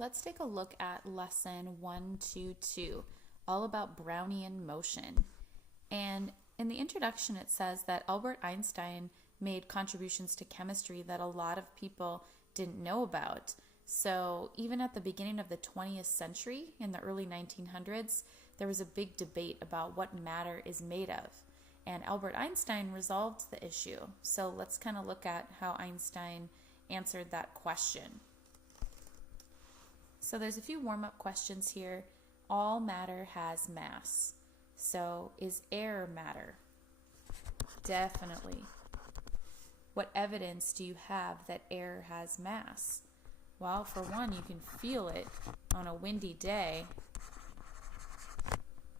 Let's take a look at lesson 122, all about Brownian motion. And in the introduction, it says that Albert Einstein made contributions to chemistry that a lot of people didn't know about. So even at the beginning of the 20th century, in the early 1900s, there was a big debate about what matter is made of. And Albert Einstein resolved the issue. So let's kind of look at how Einstein answered that question. So there's a few warm-up questions here. All matter has mass. So is air matter? Definitely. What evidence do you have that air has mass? Well, for one, you can feel it on a windy day,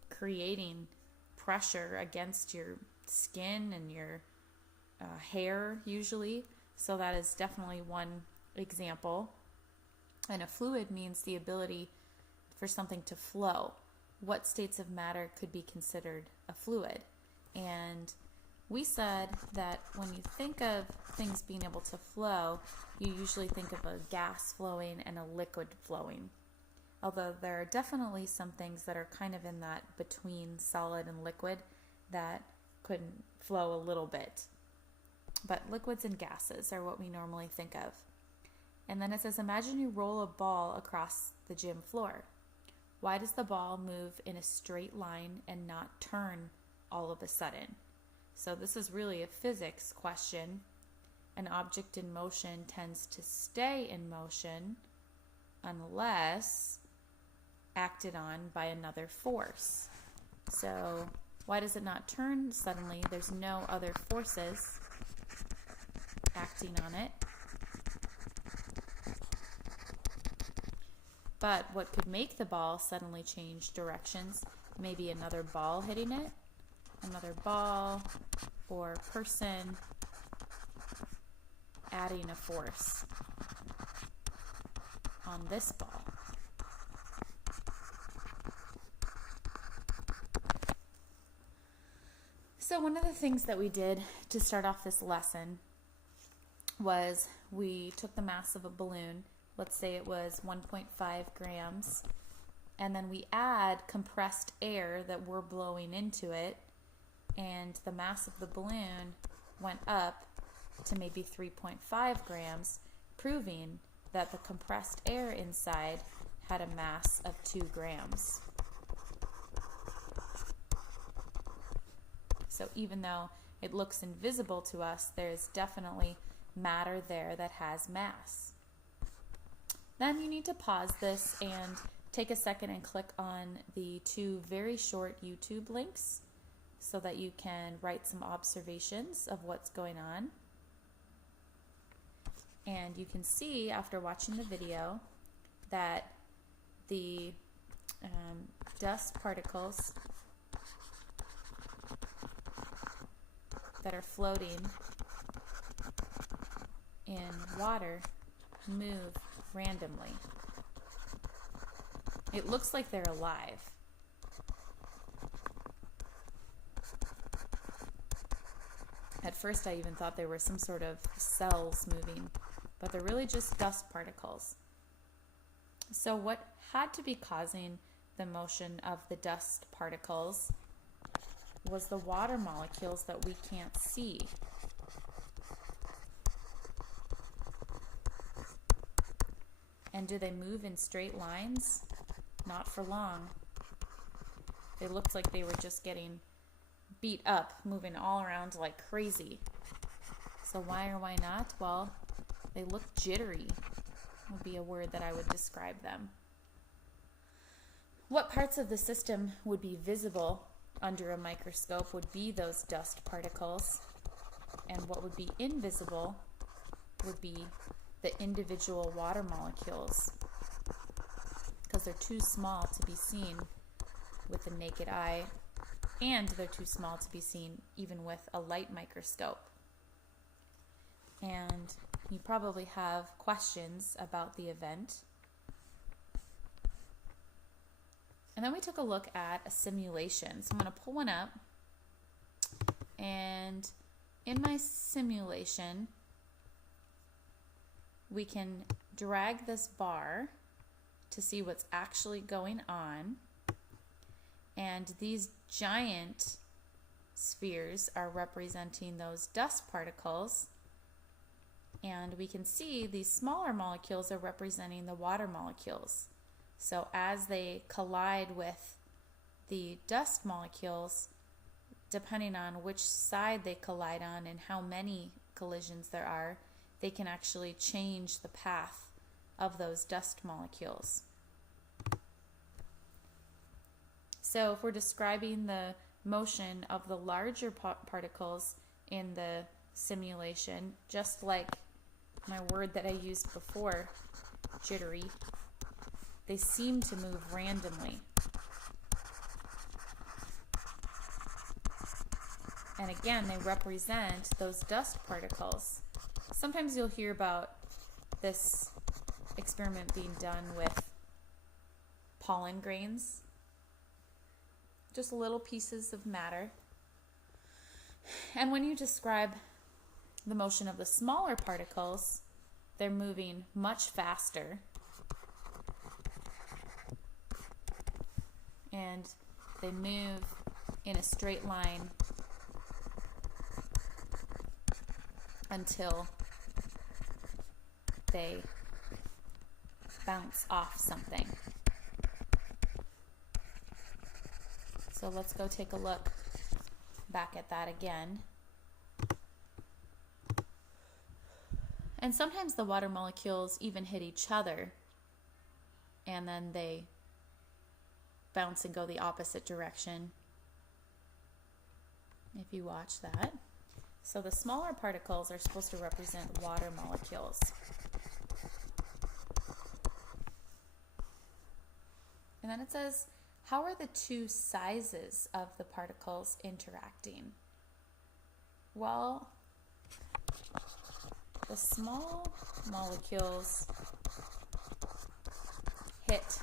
creating pressure against your skin and your hair usually. So that is definitely one example. And a fluid means the ability for something to flow. What states of matter could be considered a fluid? And we said that when you think of things being able to flow, you usually think of a gas flowing and a liquid flowing. Although there are definitely some things that are kind of in that between solid and liquid that could flow a little bit. But liquids and gases are what we normally think of. And then it says, imagine you roll a ball across the gym floor. Why does the ball move in a straight line and not turn all of a sudden? So this is really a physics question. An object in motion tends to stay in motion unless acted on by another force. So why does it not turn suddenly? There's no other forces acting on it. But what could make the ball suddenly change directions? Maybe another ball hitting it, another ball or person adding a force on this ball. So one of the things that we did to start off this lesson was we took the mass of a balloon. Let's say it was 1.5 grams, and then we add compressed air that we're blowing into it, and the mass of the balloon went up to maybe 3.5 grams, proving that the compressed air inside had a mass of 2 grams. So even though it looks invisible to us, there's definitely matter there that has mass. Then you need to pause this and take a second and click on the 2 very short YouTube links so that you can write some observations of what's going on. And you can see after watching the video that the dust particles that are floating in water move randomly. It looks like they're alive. At first I even thought there were some sort of cells moving, but they're really just dust particles. So what had to be causing the motion of the dust particles was the water molecules that we can't see. And do they move in straight lines? Not for long. They looked like they were just getting beat up, moving all around like crazy. So why or why not? Well, they look jittery would be a word that I would describe them. What parts of the system would be visible under a microscope would be those dust particles, and what would be invisible would be the individual water molecules, because they're too small to be seen with the naked eye, and they're too small to be seen even with a light microscope. And you probably have questions about the event. And then we took a look at a simulation. So I'm going to pull one up, and in my simulation we can drag this bar to see what's actually going on. And these giant spheres are representing those dust particles. And we can see these smaller molecules are representing the water molecules. So as they collide with the dust molecules, depending on which side they collide on and how many collisions there are, they can actually change the path of those dust molecules. So if we're describing the motion of the larger particles in the simulation, just like my word that I used before, jittery, they seem to move randomly. And again, they represent those dust particles. Sometimes you'll hear about this experiment being done with pollen grains, just little pieces of matter. And when you describe the motion of the smaller particles, they're moving much faster. And they move in a straight line until they bounce off something. So let's go take a look back at that again. And sometimes the water molecules even hit each other, and then they bounce and go the opposite direction, if you watch that. So the smaller particles are supposed to represent water molecules. And then it says, how are the two sizes of the particles interacting? Well, the small molecules hit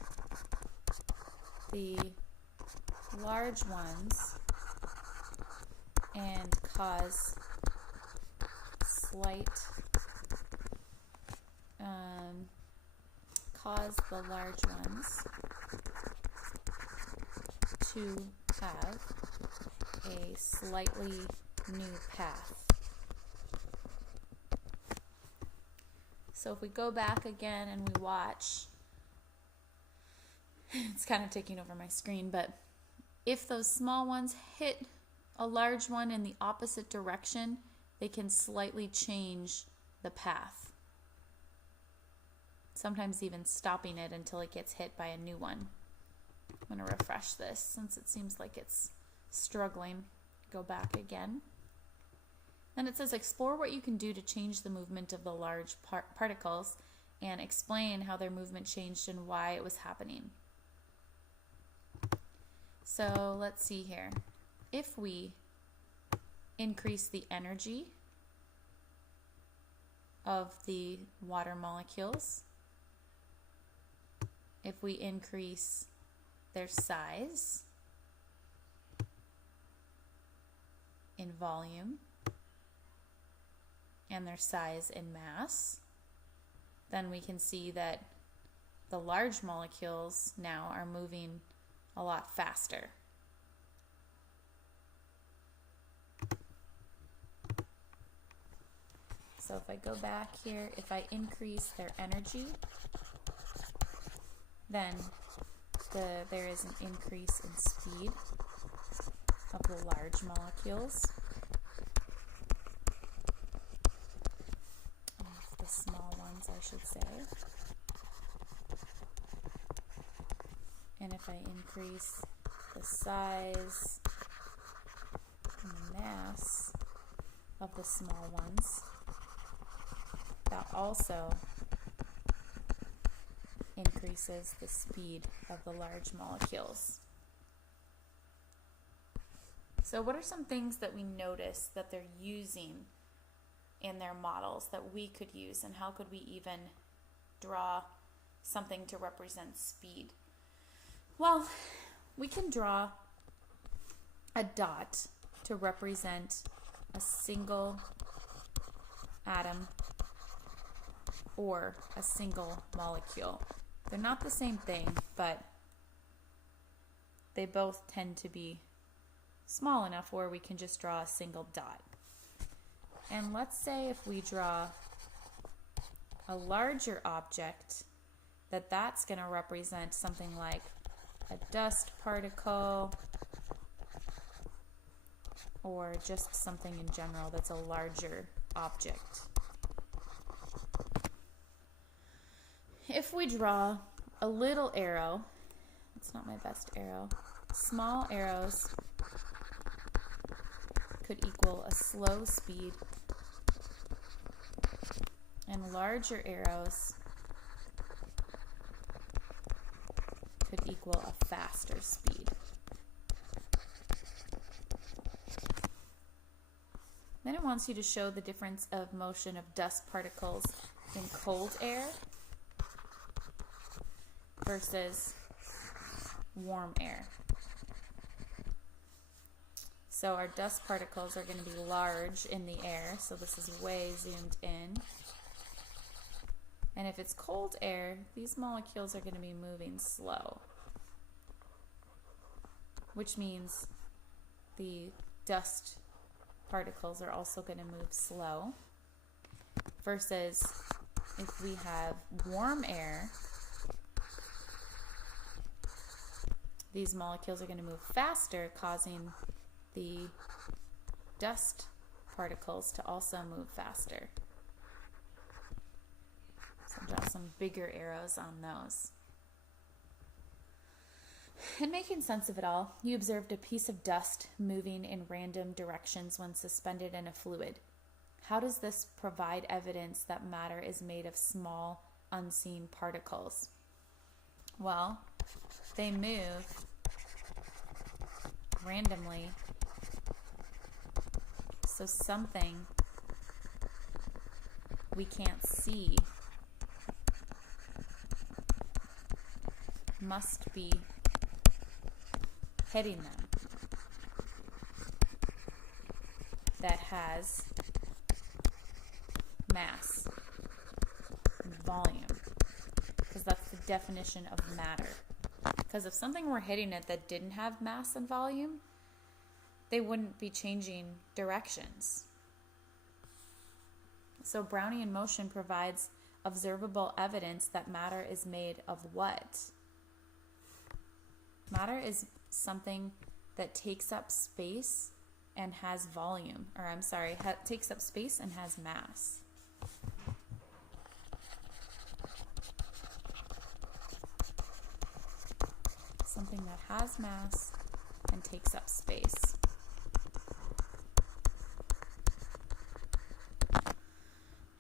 the large ones and cause the large ones to have a slightly new path. So if we go back again and we watch, it's kind of taking over my screen, but if those small ones hit a large one in the opposite direction, they can slightly change the path. Sometimes even stopping it until it gets hit by a new one. I'm going to refresh this since it seems like it's struggling. Go back again. Then it says, explore what you can do to change the movement of the large particles and explain how their movement changed and why it was happening. So let's see here. If we increase the energy of the water molecules, if we increase their size in volume and their size in mass, then we can see that the large molecules now are moving a lot faster. So if I go back here, if I increase their energy, then there is an increase in speed of the large molecules. Of the small ones, I should say. And if I increase the size and the mass of the small ones, that also increases the speed of the large molecules. So what are some things that we notice that they're using in their models that we could use, and how could we even draw something to represent speed? Well, we can draw a dot to represent a single atom or a single molecule. They're not the same thing, but they both tend to be small enough where we can just draw a single dot. And let's say if we draw a larger object, that's going to represent something like a dust particle or just something in general that's a larger object. If we draw a little arrow, it's not my best arrow, small arrows could equal a slow speed, and larger arrows could equal a faster speed. Then it wants you to show the difference of motion of dust particles in cold air versus warm air. So our dust particles are going to be large in the air, so this is way zoomed in. And if it's cold air, these molecules are going to be moving slow, which means the dust particles are also going to move slow, versus if we have warm air, these molecules are going to move faster, causing the dust particles to also move faster. So draw some bigger arrows on those. In making sense of it all, you observed a piece of dust moving in random directions when suspended in a fluid. How does this provide evidence that matter is made of small, unseen particles? Well, they move randomly, so something we can't see must be hitting them that has mass and volume, because that's the definition of matter. Because if something were hitting it that didn't have mass and volume, they wouldn't be changing directions. So Brownian motion provides observable evidence that matter is made of what? Matter is something that takes up space and has volume, or I'm sorry, takes up space and has mass. Something that has mass and takes up space.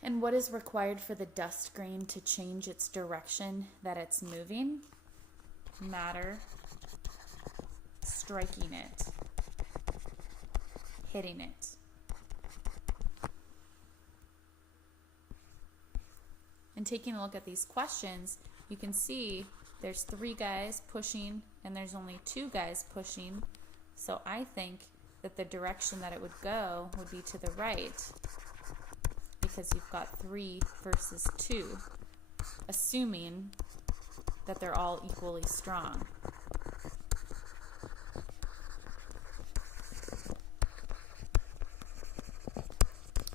And what is required for the dust grain to change its direction that it's moving? Matter striking it, hitting it. And taking a look at these questions, you can see there's 3 guys pushing and there's only 2 guys pushing. So I think that the direction that it would go would be to the right, because you've got 3 versus 2, assuming that they're all equally strong.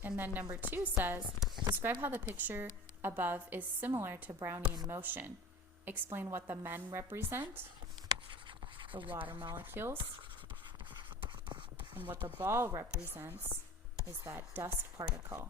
And then number 2 says, describe how the picture above is similar to Brownian motion. Explain what the men represent, the water molecules, and what the ball represents is that dust particle.